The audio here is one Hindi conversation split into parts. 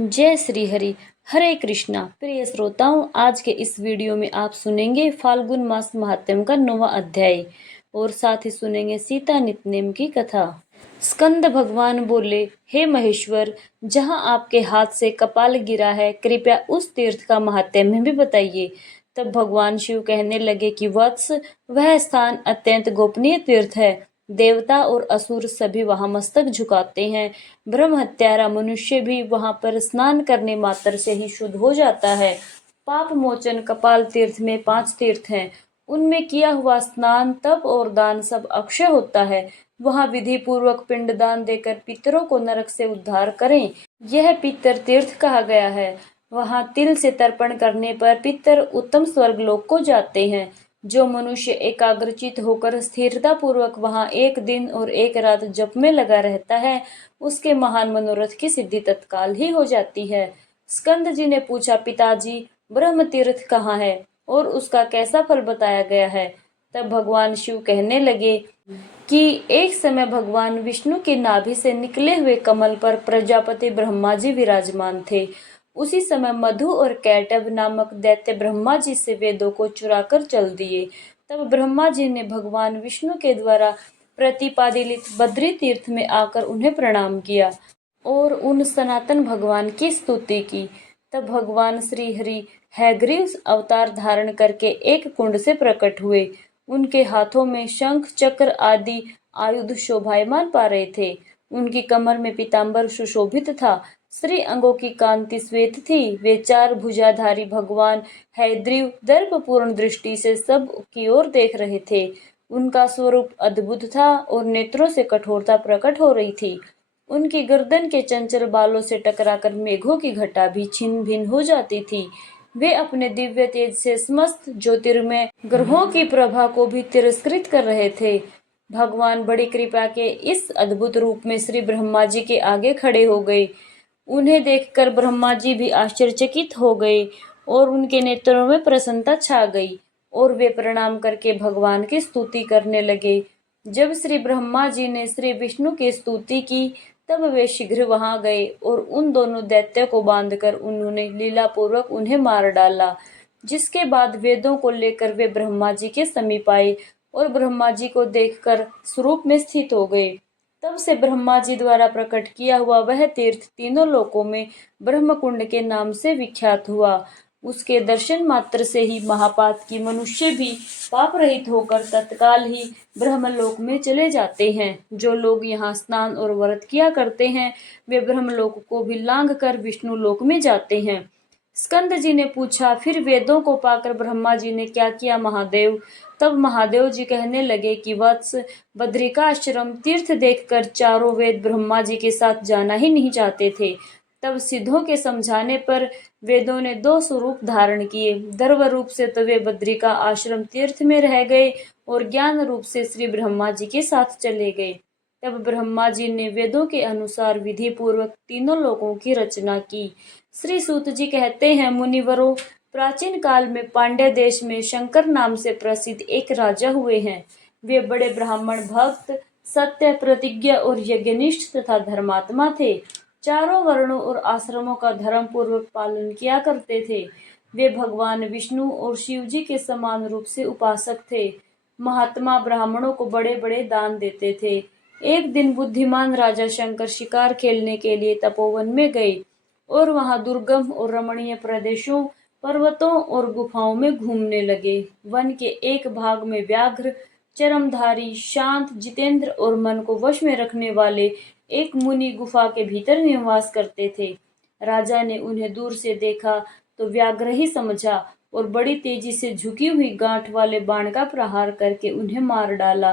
जय श्री हरि। हरे कृष्णा। प्रिय श्रोताओं, आज के इस वीडियो में आप सुनेंगे फाल्गुन मास महात्म्य का 9वां अध्याय और साथ ही सुनेंगे सीता नितनेम की कथा। स्कंद भगवान बोले, हे महेश्वर, जहां आपके हाथ से कपाल गिरा है, कृपया उस तीर्थ का महात्म्य भी बताइए। तब भगवान शिव कहने लगे कि वत्स, वह स्थान अत्यंत गोपनीय तीर्थ है। देवता और असुर सभी वहां मस्तक झुकाते हैं। ब्रह्म हत्यारा मनुष्य भी वहां पर स्नान करने मात्र से ही शुद्ध हो जाता है। पाप मोचन कपाल तीर्थ में 5 तीर्थ हैं। उनमें किया हुआ स्नान, तप और दान सब अक्षय होता है। वहां विधि पूर्वक पिंडदान देकर पितरों को नरक से उद्धार करें, यह पितर तीर्थ कहा गया है। वहां तिल से तर्पण करने पर पितर उत्तम स्वर्ग लोक को जाते हैं। जो मनुष्य एकाग्रचित होकर स्थिरता पूर्वक वहां एक दिन और एक रात जप में लगा रहता है, उसके महान मनोरथ की सिद्धि तत्काल ही हो जाती है। स्कंद जी ने पूछा, पिताजी, ब्रह्म तीर्थ कहाँ है और उसका कैसा फल बताया गया है? तब भगवान शिव कहने लगे कि एक समय भगवान विष्णु की नाभि से निकले हुए कमल पर प्रजापति ब्रह्मा जी विराजमान थे। उसी समय मधु और कैटभ नामक दैत्य ब्रह्मा जी से वेदों को चुराकर चल दिए। तब ब्रह्मा जी ने भगवान विष्णु के द्वारा प्रतिपादित बद्री तीर्थ में आकर उन्हें प्रणाम किया और उन सनातन भगवान की स्तुति की। तब भगवान श्री हरि हैग्रीव अवतार धारण करके एक कुंड से प्रकट हुए। उनके हाथों में शंख चक्र आदि आयुध शोभायमान पा रहे थे। उनकी कमर में पीतांबर सुशोभित था। श्री अंगों की कांति श्वेत थी। वे 4 भुजाधारी भगवान हैद्रीव दर्पपूर्ण दृष्टि से सब की ओर देख रहे थे। उनका स्वरूप अद्भुत था और नेत्रों से कठोरता प्रकट हो रही थी। उनकी गर्दन के चंचल बालों से टकराकर मेघों की घटा भी छिन्न भिन्न हो जाती थी। वे अपने दिव्य तेज से समस्त ज्योतिर्मय ग्रहों की प्रभा को भी तिरस्कृत कर रहे थे। भगवान बड़ी कृपा के इस अद्भुत रूप में श्री ब्रह्मा जी के आगे खड़े हो गए। उन्हें देखकर ब्रह्मा जी भी आश्चर्यचकित हो गए और उनके नेत्रों में प्रसन्नता छा गई और वे प्रणाम करके भगवान की स्तुति करने लगे। जब श्री ब्रह्मा जी ने श्री विष्णु की स्तुति की, तब वे शीघ्र वहां गए और उन दोनों दैत्यों को बांधकर उन्होंने लीला पूर्वक उन्हें मार डाला। जिसके बाद वेदों को लेकर वे ब्रह्मा जी के समीप आए और ब्रह्मा जी को देखकर स्वरूप में स्थित हो गए। तब से ब्रह्मा जी द्वारा प्रकट किया हुआ वह तीर्थ तीनों लोकों में ब्रह्मकुंड के नाम से विख्यात हुआ। उसके दर्शन मात्र से ही महापात की मनुष्य भी पाप रहित होकर तत्काल ही ब्रह्मलोक में चले जाते हैं। जो लोग यहाँ स्नान और व्रत किया करते हैं, वे ब्रह्मलोक को भी लांघ कर विष्णु लोक में जाते हैं। स्कंद जी ने पूछा, फिर वेदों को पाकर ब्रह्मा जी ने क्या किया महादेव? तब महादेव जी कहने लगे कि वत्स, बद्रिकाश्रम तीर्थ देखकर चारों वेद ब्रह्मा जी के साथ जाना ही नहीं चाहते थे। तब सिद्धों के समझाने पर वेदों ने 2 स्वरूप धारण किए। गर्व रूप से तो वे बद्रिका आश्रम तीर्थ में रह गए और ज्ञान रूप से श्री ब्रह्मा जी के साथ चले गए। तब ब्रह्मा जी ने वेदों के अनुसार विधि पूर्वक तीनों लोकों की रचना की। श्री सूत जी कहते हैं, मुनिवरों, प्राचीन काल में पांड्य देश में शंकर नाम से प्रसिद्ध एक राजा हुए हैं। वे बड़े ब्राह्मण भक्त, सत्य प्रतिज्ञा और यज्ञनिष्ठ तथा धर्मात्मा थे। चारों वर्णों और आश्रमों का धर्म पूर्वक पालन किया करते थे। वे भगवान विष्णु और शिव जी के समान रूप से उपासक थे। महात्मा ब्राह्मणों को बड़े बड़े दान देते थे। एक दिन बुद्धिमान राजा शंकर शिकार खेलने के लिए तपोवन में गए और वहां दुर्गम और रमणीय प्रदेशों, पर्वतों और गुफाओं में घूमने लगे। वन के एक भाग में व्याघ्र, चरमधारी, शांत, जितेंद्र और मन को वश में रखने वाले एक मुनि गुफा के भीतर निवास करते थे। राजा ने उन्हें दूर से देखा तो व्याघ्र ही समझा और बड़ी तेजी से झुकी हुई गांठ वाले बाण का प्रहार करके उन्हें मार डाला।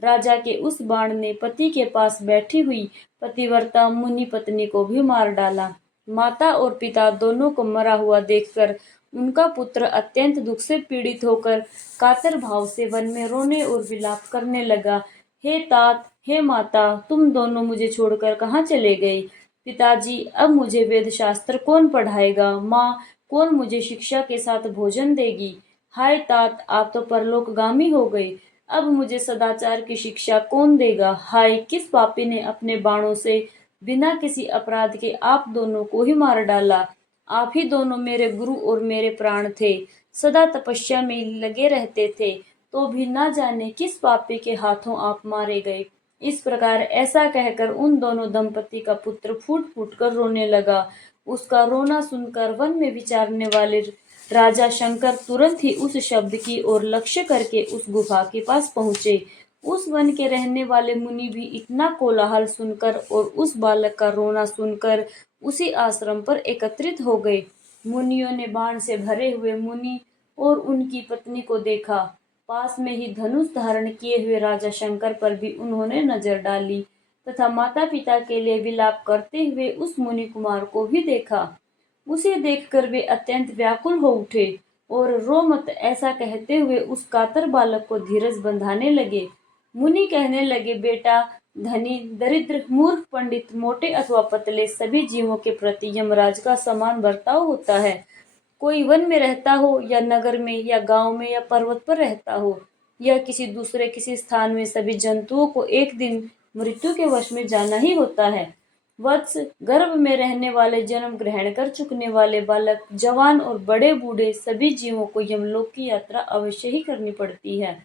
राजा के उस बाण ने पति के पास बैठी हुई पतिव्रता मुनि पत्नी को भी मार डाला। माता और पिता दोनों को मरा हुआ देखकर उनका पुत्र अत्यंत दुख से पीड़ित होकर कातर भाव से वन में रोने और विलाप करने लगा। हे तात, हे माता, तुम दोनों मुझे छोड़कर कहाँ चले गए? पिताजी, अब मुझे वेद शास्त्र कौन पढ़ाएगा? माँ, कौन मुझे शिक्षा के साथ भोजन देगी? हाय तात, आप तो परलोकगामी हो गए। अब मुझे सदाचार की शिक्षा कौन देगा? हाय, किस पापी ने अपने बाणों से बिना किसी अपराध के आप दोनों को ही मार डाला। आप ही दोनों मेरे गुरु और मेरे प्राण थे, सदा तपस्या में लगे रहते थे, तो भी ना जाने किस पापी के हाथों आप मारे गए। इस प्रकार ऐसा कहकर उन दोनों दंपति का पुत्र फूट फूट कर रोने लगा। उसका रोना सुनकर वन में विचारने वाले राजा शंकर तुरंत ही उस शब्द की ओर लक्ष्य करके उस गुफा के पास पहुंचे। उस वन के रहने वाले मुनि भी इतना कोलाहल सुनकर और उस बालक का रोना सुनकर उसी आश्रम पर एकत्रित हो गए। मुनियों ने बाण से भरे हुए मुनि और उनकी पत्नी को देखा। पास में ही धनुष धारण किए हुए राजा शंकर पर भी उन्होंने नजर डाली तथा माता पिता के लिए विलाप करते हुए उस मुनि कुमार को भी देखा। उसे देखकर वे अत्यंत व्याकुल हो उठे और रो मत ऐसा कहते हुए उस कातर बालक को धीरज बंधाने लगे। मुनि कहने लगे, बेटा, धनी, दरिद्र, मूर्ख, पंडित, मोटे अथवा पतले, सभी जीवों के प्रति यमराज का समान बर्ताव होता है। कोई वन में रहता हो या नगर में या गांव में या पर्वत पर रहता हो या किसी स्थान में, सभी जंतुओं को एक दिन मृत्यु के वश में जाना ही होता है। वत्स, गर्भ में रहने वाले, जन्म ग्रहण कर चुकने वाले बालक, जवान और बड़े बूढ़े, सभी जीवों को यमलोक की यात्रा अवश्य ही करनी पड़ती है।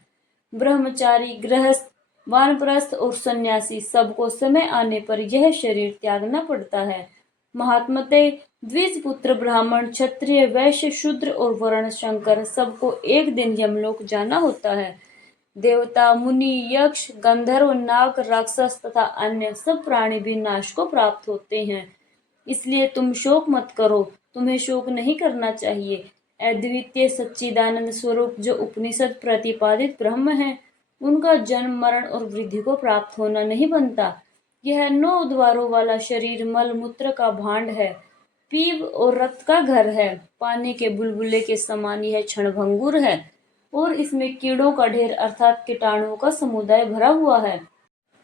ब्रह्मचारी, गृहस्थ, वानप्रस्थ और सन्यासी सबको समय आने पर यह शरीर त्यागना पड़ता है। महात्मते द्विज पुत्र, ब्राह्मण, क्षत्रिय, वैश्य, शूद्र और वर्ण शंकर सबको एक दिन यमलोक जाना होता है। देवता, मुनि, यक्ष, गंधर्व, नाग, राक्षस तथा अन्य सब प्राणी भी नाश को प्राप्त होते हैं। इसलिए तुम शोक मत करो, तुम्हें शोक नहीं करना चाहिए। अद्वितीय सच्चिदानंद स्वरूप जो उपनिषद प्रतिपादित ब्रह्म है, उनका जन्म, मरण और वृद्धि को प्राप्त होना नहीं बनता। यह 9 द्वारों वाला शरीर मल मूत्र का भांड है, पीव और रक्त का घर है। पानी के बुलबुले के समान यह क्षणभंगुर है और इसमें कीड़ों का ढेर अर्थात कीटाणुओं का समुदाय भरा हुआ है।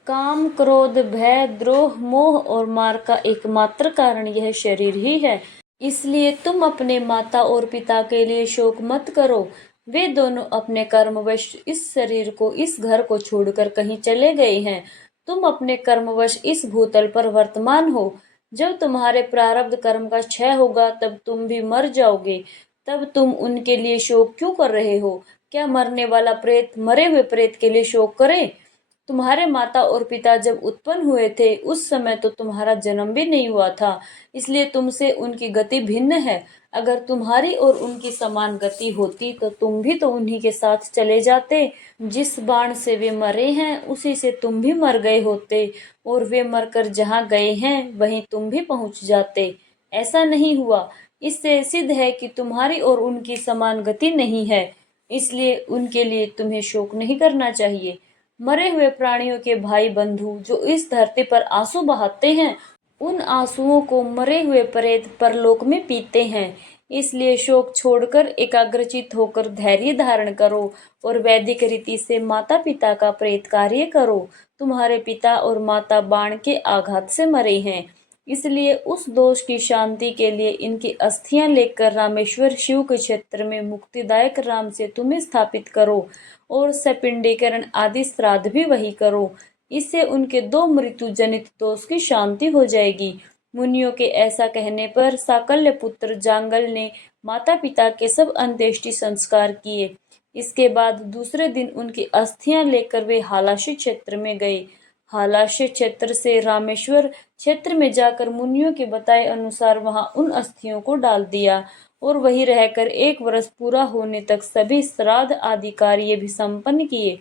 काम, क्रोध, भय, द्रोह, मोह और मार का एकमात्र कारण यह शरीर ही है। इसलिए तुम अपने माता और पिता के लिए शोक मत करो। वे दोनों अपने कर्मवश इस शरीर को, इस घर को छोड़कर कहीं चले गए हैं। तुम अपने कर्मवश इस भूतल पर वर्तमान हो। जब तुम्हारे प्रारब्ध कर्म का क्षय होगा तब तुम भी मर जाओगे। तब तुम उनके लिए शोक क्यों कर रहे हो? क्या मरने वाला प्रेत मरे हुए प्रेत के लिए शोक करे? तुम्हारे माता और पिता जब उत्पन्न हुए थे उस समय तो तुम्हारा जन्म भी नहीं हुआ था, इसलिए तुमसे उनकी गति भिन्न है। अगर तुम्हारी और उनकी समान गति होती तो तुम भी तो उन्हीं के साथ चले जाते। जिस बाण से वे मरे हैं उसी से तुम भी मर गए होते और वे मरकर जहाँ गए हैं वहीं तुम भी पहुंच जाते। ऐसा नहीं हुआ। इससे सिद्ध है कि तुम्हारी और उनकी समान गति नहीं है, इसलिए उनके लिए तुम्हें शोक नहीं करना चाहिए। मरे हुए प्राणियों के भाई बंधु जो इस धरती पर आंसू बहाते हैं, उन आंसुओं को मरे हुए प्रेत परलोक में पीते हैं। इसलिए शोक छोड़कर एकाग्रचित होकर धैर्य धारण करो और वैदिक रीति से माता पिता का प्रेत कार्य करो। तुम्हारे पिता और माता बाण के आघात से मरे हैं, इसलिए उस दोष की शांति के लिए इनकी अस्थियां लेकर रामेश्वर शिव के क्षेत्र में मुक्तिदायक राम से तुम्हें स्थापित करो और सपिंडीकरण आदि श्राद्ध भी वही करो। इससे उनके 2 मृत्यु जनित दोष की शांति हो जाएगी। मुनियों के ऐसा कहने पर साकल्य पुत्र जांगल ने माता पिता के सब अंत्येष्टि संस्कार किए। इसके बाद दूसरे दिन उनकी अस्थियां लेकर वे हालाशी क्षेत्र में गए। हालाशी क्षेत्र से रामेश्वर क्षेत्र में जाकर मुनियों के बताए अनुसार वहां उन अस्थियों को डाल दिया और वहीं रहकर 1 वर्ष पूरा होने तक सभी श्राद्ध आदि कार्य भी संपन्न किए।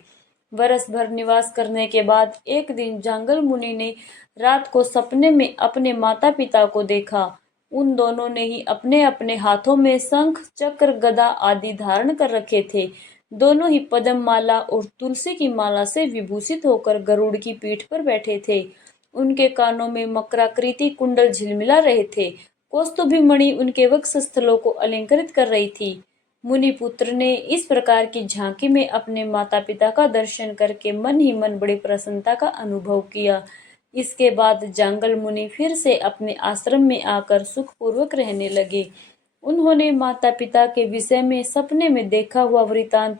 वर्ष भर निवास करने के बाद एक दिन जांगल मुनि ने रात को सपने में अपने माता पिता को देखा। उन दोनों ने ही अपने अपने हाथों में शंख, चक्र, गदा आदि धारण कर रखे थे। दोनों ही पद्म माला और तुलसी की माला से विभूषित होकर गरुड़ की पीठ पर बैठे थे। उनके कानों में मकराकृति कुंडल झिलमिला रहे थे। कौस्तुभमणि उनके वक्षस्थलों को अलंकृत कर रही थी। मुनि पुत्र ने इस प्रकार की झांकी में अपने माता पिता का दर्शन करके मन ही मन बड़ी प्रसन्नता का अनुभव किया। इसके बाद जांगल मुनि फिर से अपने आश्रम में आकर सुखपूर्वक रहने लगे। उन्होंने माता पिता के विषय में सपने में देखा हुआ वृतांत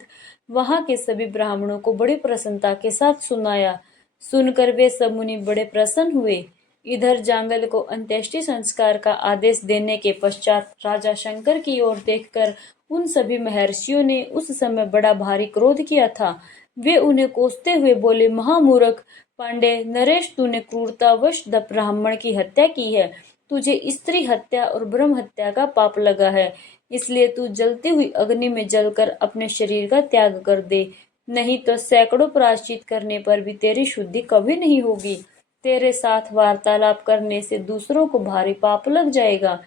वहां के सभी ब्राह्मणों को बड़ी प्रसन्नता के साथ सुनाया। सुनकर वे सब मुनि बड़े प्रसन्न हुए। इधर जांगल को अंत्येष्टि संस्कार का आदेश देने के पश्चात राजा शंकर की ओर देखकर उन सभी महर्षियों ने उस समय बड़ा भारी क्रोध किया था। वे उन्हें कोसते हुए बोले, महामूर्ख पांडे नरेश, तूने क्रूरतावश ब्राह्मण की हत्या की है। तुझे स्त्री हत्या और ब्रह्म हत्या का पाप लगा है, इसलिए तू जलती हुई अग्नि में जलकर अपने शरीर का त्याग कर दे, नहीं तो सैकड़ों प्रायश्चित करने पर भी तेरी शुद्धि कभी नहीं होगी। तेरे साथ वार्तालाप करने से दूसरों को भारी पाप लग जाएगा।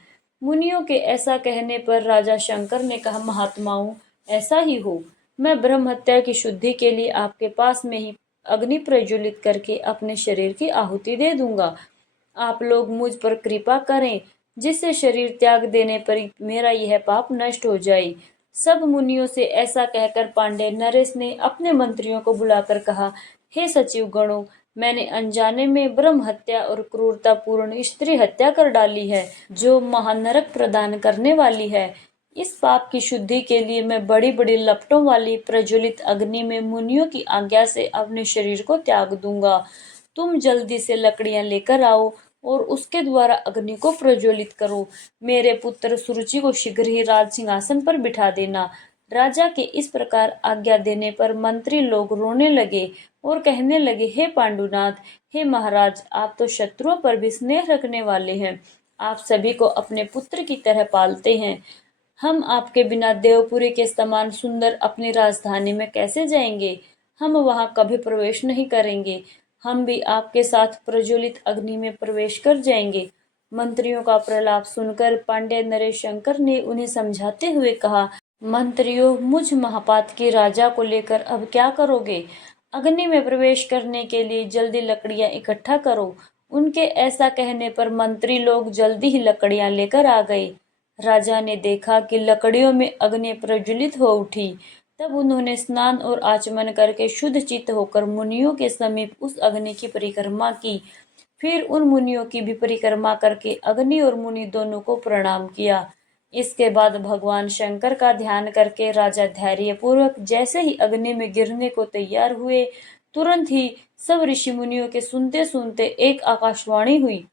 मुनियों के ऐसा कहने पर राजा शंकर ने कहा, महात्माओं, ऐसा ही हो। मैं ब्रह्म हत्या की शुद्धि के लिए आपके पास में ही अग्नि प्रज्वलित करके अपने शरीर की आहुति दे दूंगा। आप लोग मुझ पर कृपा करें, जिससे शरीर त्याग देने पर मेरा यह पाप नष्ट हो जाए। सब मुनियों से ऐसा कहकर पांडे नरेश ने अपने मंत्रियों को बुलाकर कहा, हे सचिव गणों, मैंने अनजाने में ब्रह्म हत्या और क्रूरतापूर्ण स्त्री हत्या कर डाली है, जो महानरक प्रदान करने वाली है। इस पाप की शुद्धि के लिए मैं बड़ी बड़ी लपटों वाली प्रज्वलित अग्नि में मुनियों की आज्ञा से अपने शरीर को त्याग दूंगा। तुम जल्दी से लकड़ियां लेकर आओ और उसके द्वारा अग्नि को प्रज्वलित करो। मेरे पुत्र सुरुचि को शीघ्र ही राज सिंहासन पर बिठा देना। राजा के इस प्रकार आज्ञा देने पर मंत्री लोग रोने लगे और कहने लगे, हे पांडुनाथ, हे महाराज, आप तो शत्रुओं पर भी स्नेह रखने वाले हैं। आप सभी को अपने पुत्र की तरह पालते हैं। हम आपके बिना देवपुरी के समान सुंदर अपनी राजधानी में कैसे जाएंगे? हम वहां कभी प्रवेश नहीं करेंगे। हम भी आपके साथ प्रज्वलित अग्नि में प्रवेश कर जाएंगे। मंत्रियों का प्रलाप सुनकर पांड्य नरेश शंकर ने उन्हें समझाते हुए कहा, मंत्रियों, मुझ महापात के राजा को लेकर अब क्या करोगे? अग्नि में प्रवेश करने के लिए जल्दी लकड़ियां इकट्ठा करो। उनके ऐसा कहने पर मंत्री लोग जल्दी ही लकड़ियां लेकर आ गए। राजा ने देखा कि लकड़ियों में अग्नि प्रज्वलित हो उठी। तब उन्होंने स्नान और आचमन करके शुद्ध चित्त होकर मुनियों के समीप उस अग्नि की परिक्रमा की। फिर उन मुनियों की भी परिक्रमा करके अग्नि और मुनि दोनों को प्रणाम किया। इसके बाद भगवान शंकर का ध्यान करके राजा धैर्य पूर्वक जैसे ही अग्नि में गिरने को तैयार हुए, तुरंत ही सब ऋषि मुनियों के सुनते सुनते एक आकाशवाणी हुई,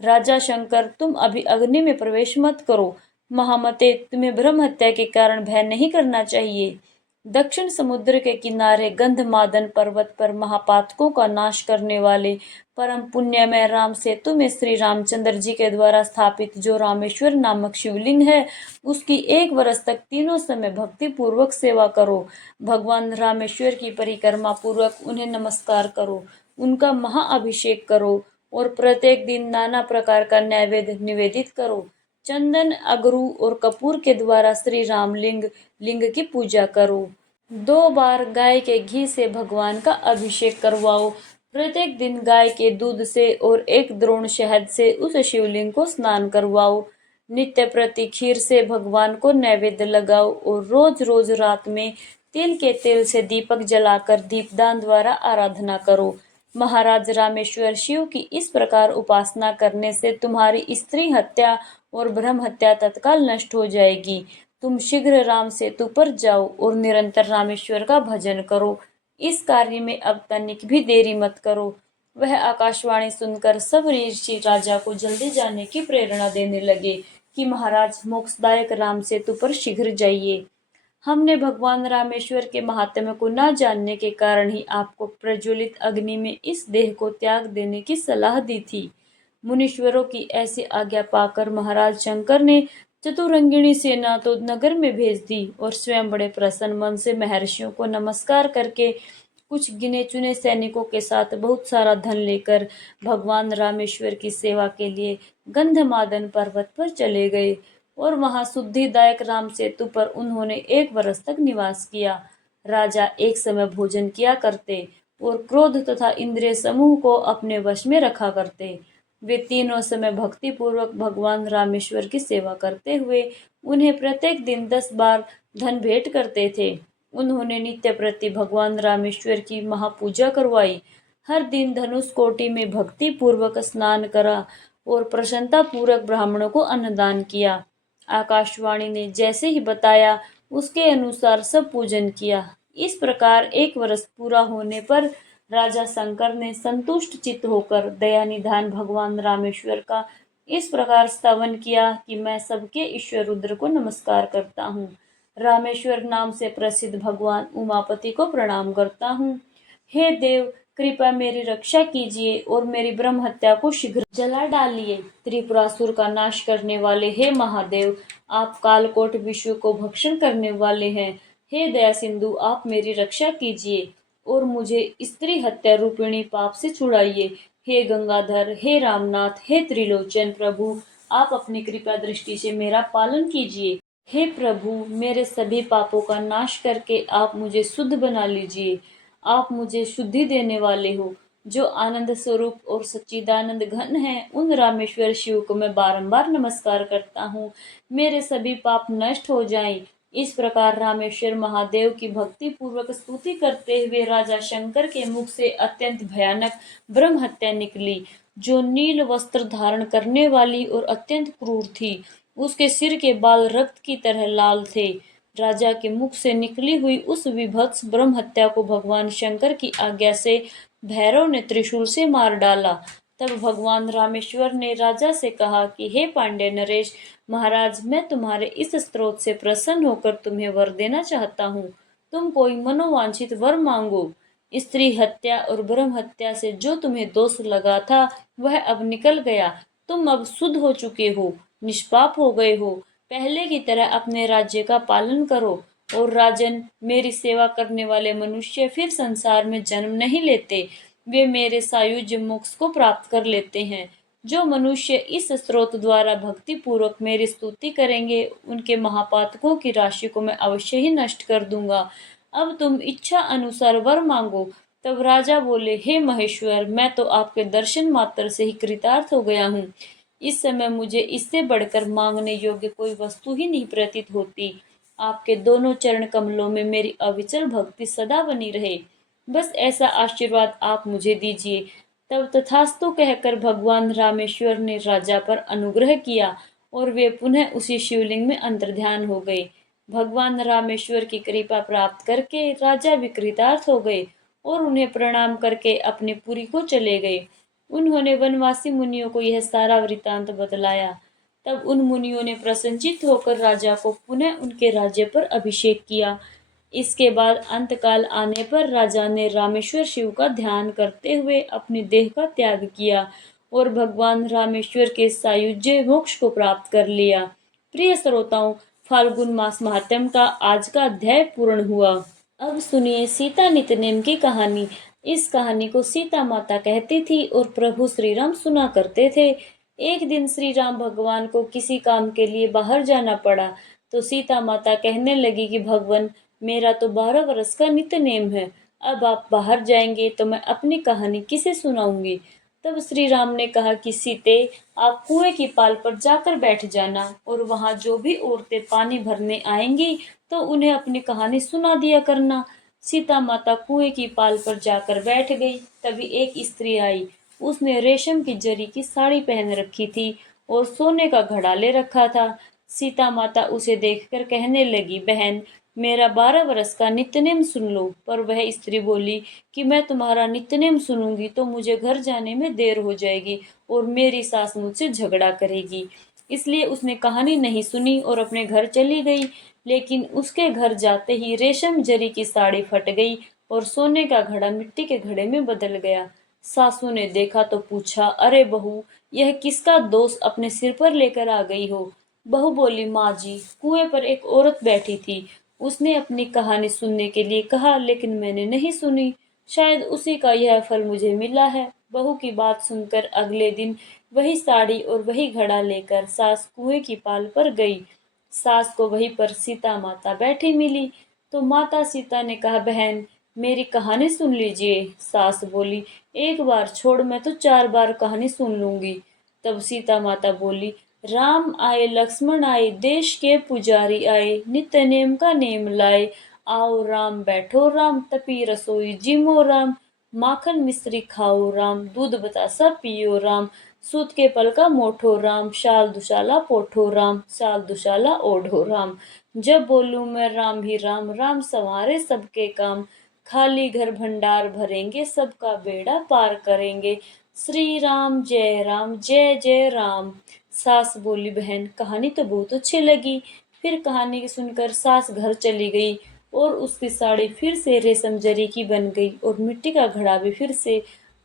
राजा शंकर, तुम अभी अग्नि में प्रवेश मत करो। महामते, तुम्हें ब्रह्म हत्या के कारण भय नहीं करना चाहिए। दक्षिण समुद्र के किनारे गंधमादन पर्वत पर महापातकों का नाश करने वाले परम पुण्यमय राम सेतु में श्री रामचंद्र जी के द्वारा स्थापित जो रामेश्वर नामक शिवलिंग है, उसकी 1 वर्ष तक तीनों समय भक्ति पूर्वक सेवा करो। भगवान रामेश्वर की परिक्रमा पूर्वक उन्हें नमस्कार करो, उनका महाअभिषेक करो और प्रत्येक दिन नाना प्रकार का नैवेद्य निवेदित करो। चंदन, अगरू और कपूर के द्वारा श्री रामलिंग लिंग की पूजा करो। 2 बार गाय के घी से भगवान का अभिषेक करवाओ। प्रत्येक दिन गाय के दूध से और 1 द्रोण शहद से उस शिवलिंग को स्नान करवाओ। नित्य प्रति खीर से भगवान को नैवेद्य लगाओ और रोज रोज रात में तिल के तेल से दीपक जलाकर दीपदान द्वारा आराधना करो। महाराज रामेश्वर, शिव की इस प्रकार उपासना करने से तुम्हारी स्त्री हत्या और ब्रह्म हत्या तत्काल नष्ट हो जाएगी। तुम शीघ्र राम सेतु पर जाओ और निरंतर रामेश्वर का भजन करो। इस कार्य में अब तनिक भी देरी मत करो। वह आकाशवाणी सुनकर सब ऋषि राजा को जल्दी जाने की प्रेरणा देने लगे कि महाराज, मोक्षदायक राम सेतु पर शीघ्र जाइए। हमने भगवान रामेश्वर के महात्म्य को न जानने के कारण ही आपको प्रज्वलित अग्नि में इस देह को त्याग देने की सलाह दी थी। मुनीश्वरों की ऐसी आज्ञा पाकर महाराज शंकर ने चतुरंगिणी सेना तो नगर में भेज दी और स्वयं बड़े प्रसन्न मन से महर्षियों को नमस्कार करके कुछ गिने चुने सैनिकों के साथ बहुत सारा धन लेकर भगवान रामेश्वर की सेवा के लिए गंधमादन पर्वत पर चले गए और वहां शुद्धिदायक राम सेतु पर उन्होंने 1 वर्ष तक निवास किया। राजा एक समय भोजन किया करते और क्रोध तथा इंद्रिय समूह को अपने वश में रखा करते। वे तीनों समय भक्ति पूर्वक भगवान रामेश्वर की सेवा करते हुए उन्हें प्रत्येक दिन 10 बार धन भेंट करते थे। उन्होंने नित्य प्रति भगवान रामेश्वर की महापूजा करवाई। हर दिन धनुष कोटि में भक्ति पूर्वक स्नान करा और प्रसन्नता पूर्वक ब्राह्मणों को अन्नदान किया। आकाशवाणी ने जैसे ही बताया उसके अनुसार सब पूजन किया। इस प्रकार 1 वर्ष पूरा होने पर राजा शंकर ने संतुष्ट चित्त होकर दया निधान भगवान रामेश्वर का इस प्रकार स्तवन किया कि मैं सबके ईश्वर रुद्र को नमस्कार करता हूँ। रामेश्वर नाम से प्रसिद्ध भगवान उमापति को प्रणाम करता हूँ। हे देव, कृपया मेरी रक्षा कीजिए और मेरी ब्रह्म हत्या को शीघ्र जला डालिए। त्रिपुरासुर का नाश करने वाले हे महादेव, आप कालकोट विश्व को भक्षण करने वाले हैं। हे दया सिंधु, आप मेरी रक्षा कीजिए और मुझे स्त्री हत्या रूपिणी पाप से छुड़ाइए। हे गंगाधर, हे रामनाथ, हे त्रिलोचन प्रभु, आप अपनी कृपा दृष्टि से मेरा पालन कीजिए। हे प्रभु, मेरे सभी पापों का नाश करके आप मुझे शुद्ध बना लीजिए। आप मुझे शुद्धि देने वाले हो। जो आनंद स्वरूप और सच्चिदानंद घन है, उन रामेश्वर शिव को मैं बारंबार नमस्कार करता हूँ। मेरे सभी पाप नष्ट हो जाएं। इस प्रकार रामेश्वर महादेव की भक्ति पूर्वक स्तुति करते हुए राजा शंकर के मुख से अत्यंत भयानक ब्रह्म हत्या निकली, जो नील वस्त्र धारण करने वाली और अत्यंत क्रूर थी। उसके सिर के बाल रक्त की तरह लाल थे। राजा के मुख से निकली हुई उस विभत्स ब्रह्म हत्या को भगवान शंकर की आज्ञा से भैरव ने त्रिशूल से मार डाला। तब भगवान रामेश्वर ने राजा से कहा कि हे पांड्य नरेश महाराज, मैं तुम्हारे इस स्त्रोत से प्रसन्न होकर तुम्हें वर देना चाहता हूँ। तुम कोई मनोवांछित वर मांगो। स्त्री हत्या और ब्रह्म हत्या से जो तुम्हें दोष लगा था, वह अब निकल गया। तुम अब शुद्ध हो चुके हो, निष्पाप हो गए हो। पहले की तरह अपने राज्य का पालन करो। और राजन, मेरी सेवा करने वाले मनुष्य फिर संसार में जन्म नहीं लेते, वे मेरे सायुज्य मोक्ष को प्राप्त कर लेते हैं। जो मनुष्य इस स्रोत द्वारा भक्ति पूर्वक मेरी स्तुति करेंगे, उनके महापातकों की राशि को मैं अवश्य ही नष्ट कर दूंगा। अब तुम इच्छा अनुसार वर मांगो। तब राजा बोले, हे महेश्वर, मैं तो आपके दर्शन मात्र से ही कृतार्थ हो गया हूँ। इस समय मुझे इससे बढ़कर मांगने योग्य कोई वस्तु ही नहीं प्रतीत होती। आपके दोनों चरण कमलों में मेरी अविचल भक्ति सदा बनी रहे। बस ऐसा आशीर्वाद आप मुझे दीजिए। तब तथास्तु कहकर भगवान रामेश्वर ने राजा पर अनुग्रह किया और वे पुनः उसी शिवलिंग में अंतर्ध्यान हो गए। भगवान रामेश्वर की कृपा प्राप्त करके राजा भी कृतार्थ हो गए और उन्हें प्रणाम करके अपनी पुरी को चले गए। उन्होंने वनवासी मुनियों को यह सारा वृतांत बतलाया। तब उन मुनियों ने प्रसन्नचित्त होकर राजा को पुनः उनके राज्य पर अभिषेक किया। इसके बाद अंतकाल आने पर राजा ने रामेश्वर शिव का ध्यान करते हुए अपनी देह का त्याग किया और भगवान रामेश्वर के सायुज्य मोक्ष को प्राप्त कर लिया। प्रिय श्रोताओं, फाल्गुन मास महात्म्य का आज का अध्याय पूर्ण हुआ। अब सुनिए सीता नितनेम की कहानी। इस कहानी को सीता माता कहती थी और प्रभु श्री राम सुना करते थे। एक दिन श्री राम भगवान को किसी काम के लिए बाहर जाना पड़ा, तो सीता माता कहने लगी कि भगवान, मेरा तो 12 वर्ष का नित्य नेम है। अब आप बाहर जाएंगे तो मैं अपनी कहानी किसे सुनाऊंगी। तब श्री राम ने कहा कि सीते, आप कुएं की पाल पर जाकर बैठ जाना और वहां जो भी औरतें पानी भरने आएंगी तो उन्हें अपनी कहानी सुना दिया करना। सीता माता कुएं की पाल पर जाकर बैठ गई। तभी एक स्त्री आई। उसने रेशम की जरी की साड़ी पहन रखी थी और सोने का घड़ा ले रखा था। सीता माता उसे देखकर कहने लगी, बहन, मेरा 12 वर्ष का नित्यनेम सुन लो। पर वह स्त्री बोली कि मैं तुम्हारा नित्यनेम सुनूंगी तो मुझे घर जाने में देर हो जाएगी और मेरी सास मुझसे झगड़ा करेगी। इसलिए उसने कहानी नहीं सुनी और अपने घर चली गई। लेकिन उसके घर जाते ही रेशम जरी की साड़ी फट गई और सोने का घड़ा मिट्टी के घड़े में बदल गया। सासू ने देखा तो पूछा, अरे बहू, यह किसका दोष अपने सिर पर लेकर आ गई हो। बहू बोली, माँ जी, कुएं पर एक औरत बैठी थी। उसने अपनी कहानी सुनने के लिए कहा, लेकिन मैंने नहीं सुनी। शायद उसी का यह फल मुझे मिला है। बहू की बात सुनकर अगले दिन वही साड़ी और वही घड़ा लेकर सास कुएं की पाल पर गई। सास को वहीं पर सीता माता बैठी मिली तो माता सीता ने कहा, बहन, मेरी कहानी सुन लीजिए। सास बोली, एक बार छोड़, मैं तो 4 बार कहानी सुन लूंगी। तब सीता माता बोली, राम आए लक्ष्मण आए, देश के पुजारी आए, नित्य नेम का नेम लाए। आओ राम, बैठो राम, तपी रसोई जिमो राम, माखन मिश्री खाओ राम, दूध बतासा पियो राम, सूत के पल का मोठो राम, शाल दुशाला पोठो राम, शाल दुशाला ओढ़ो राम। जब बोलूं मैं राम ही राम, राम संवारे सबके काम, खाली घर भंडार भरेंगे, सबका बेड़ा पार करेंगे। श्री राम जय जय राम। सास बोली, बहन कहानी तो बहुत अच्छी लगी। फिर कहानी की सुनकर सास घर चली गई और उसकी साड़ी फिर से रेशम जरी की बन गई और मिट्टी का घड़ा भी फिर से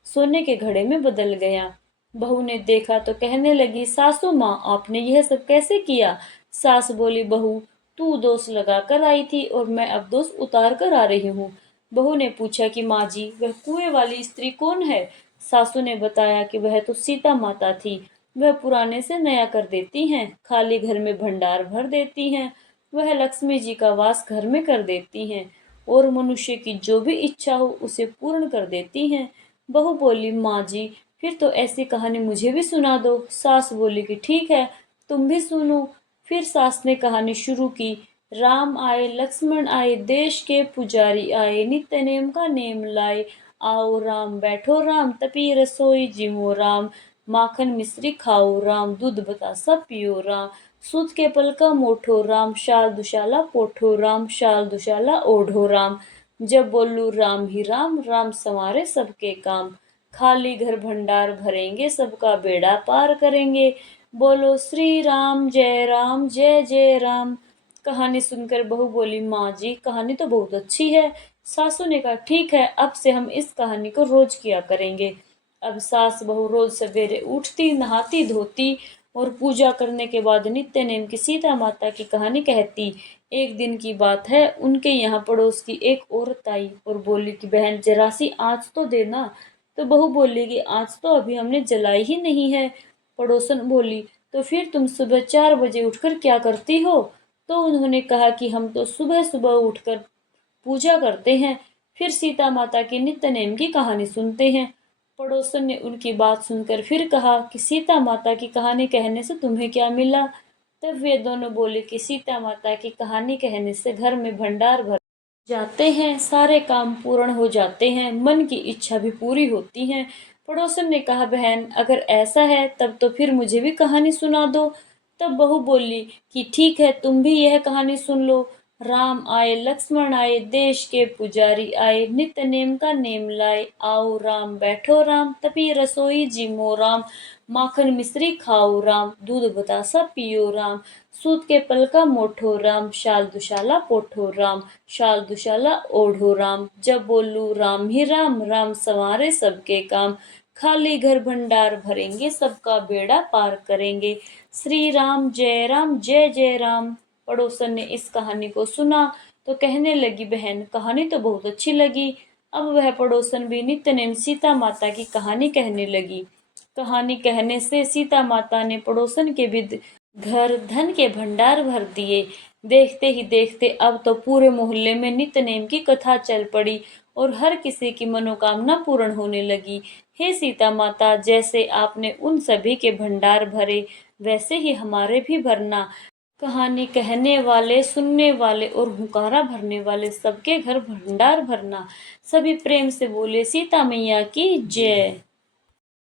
सोने के घड़े में बदल गया। बहू ने देखा तो कहने लगी, सासू माँ आपने यह सब कैसे किया? सास बोली, बहू तू दोष लगा कर आई थी और मैं अब दोष उतार कर आ रही हूँ। बहू ने पूछा कि माँ जी वह कुएं वाली स्त्री कौन है? सासू ने बताया कि वह तो सीता माता थी। वह पुराने से नया कर देती हैं, खाली घर में भंडार भर देती हैं। वह लक्ष्मी जी का वास घर में कर देती हैं और मनुष्य की जो भी इच्छा हो उसे पूर्ण कर देती हैं। बहू बोली, माँ जी फिर तो ऐसी कहानी मुझे भी सुना दो। सास बोली कि ठीक है, तुम भी सुनो। फिर सास ने कहानी शुरू की। राम आए लक्ष्मण आए, देश के पुजारी आए, नित्य नेम का नेम लाए। आओ राम बैठो राम, तपी रसोई जिमो राम। माखन मिश्री खाओ राम, दूध बतासा पियो राम। सूत के पलका मोठो राम, शाल दुशाला पोठो राम, शाल दुशाला ओढ़ो राम। जब बोलू राम ही राम, राम संवारे सबके काम। खाली घर भंडार भरेंगे, सबका बेड़ा पार करेंगे। बोलो श्री राम जय जय राम। कहानी सुनकर बहू बोली, माँ जी कहानी तो बहुत अच्छी है। सासू ने कहा, ठीक है, अब से हम इस कहानी को रोज किया करेंगे। अब सास बहू रोज सवेरे उठती, नहाती धोती और पूजा करने के बाद नित्य नेम की सीता माता की कहानी कहती। एक दिन की बात है, उनके यहाँ पड़ोस की एक औरत आई और बोली कि बहन जरा सी आँच तो देना। तो बहू बोली कि आँच तो अभी हमने जलाई ही नहीं है। पड़ोसन बोली, तो फिर तुम सुबह 4 बजे उठकर क्या करती हो? तो उन्होंने कहा कि हम तो सुबह सुबह उठकर पूजा करते हैं, फिर सीता माता की नित्य नेम की कहानी सुनते हैं। पड़ोसन ने उनकी बात सुनकर फिर कहा कि सीता माता की कहानी कहने से तुम्हें क्या मिला? तब वे दोनों बोले कि सीता माता की कहानी कहने से घर में भंडार भर जाते हैं, सारे काम पूर्ण हो जाते हैं, मन की इच्छा भी पूरी होती है। पड़ोसन ने कहा, बहन अगर ऐसा है तब तो फिर मुझे भी कहानी सुना दो। तब बहू बोली कि ठीक है, तुम भी यह कहानी सुन लो। राम आए लक्ष्मण आए, देश के पुजारी आए, नित्य नेम का नेम लाए। आओ राम बैठो राम, तपी रसोई जिमो राम। माखन मिश्री खाओ राम, दूध बतासा पियो राम। सूत के पलका मोठो राम, शाल दुशाला पोठो राम, शाल दुशाला ओढ़ो राम। जब बोलू राम ही राम, राम संवारे सबके काम। खाली घर भंडार भरेंगे, सबका बेड़ा पार करेंगे। श्री राम जय जय राम। पड़ोसन ने इस कहानी को सुना तो कहने लगी, बहन कहानी तो बहुत अच्छी लगी। अब वह पड़ोसन भी नित्य नेम सीता माता की कहानी कहने लगी। कहानी कहने से सीता माता ने पड़ोसन के भी घर धन के भंडार भर दिए। देखते ही देखते अब तो पूरे मोहल्ले में नित्य नेम की कथा चल पड़ी और हर किसी की मनोकामना पूर्ण होने लगी। हे सीता माता, जैसे आपने उन सभी के भंडार भरे वैसे ही हमारे भी भरना। कहानी कहने वाले, सुनने वाले और हुंकारा भरने वाले सबके घर भंडार भरना। सभी प्रेम से बोले, सीता मैया की जय।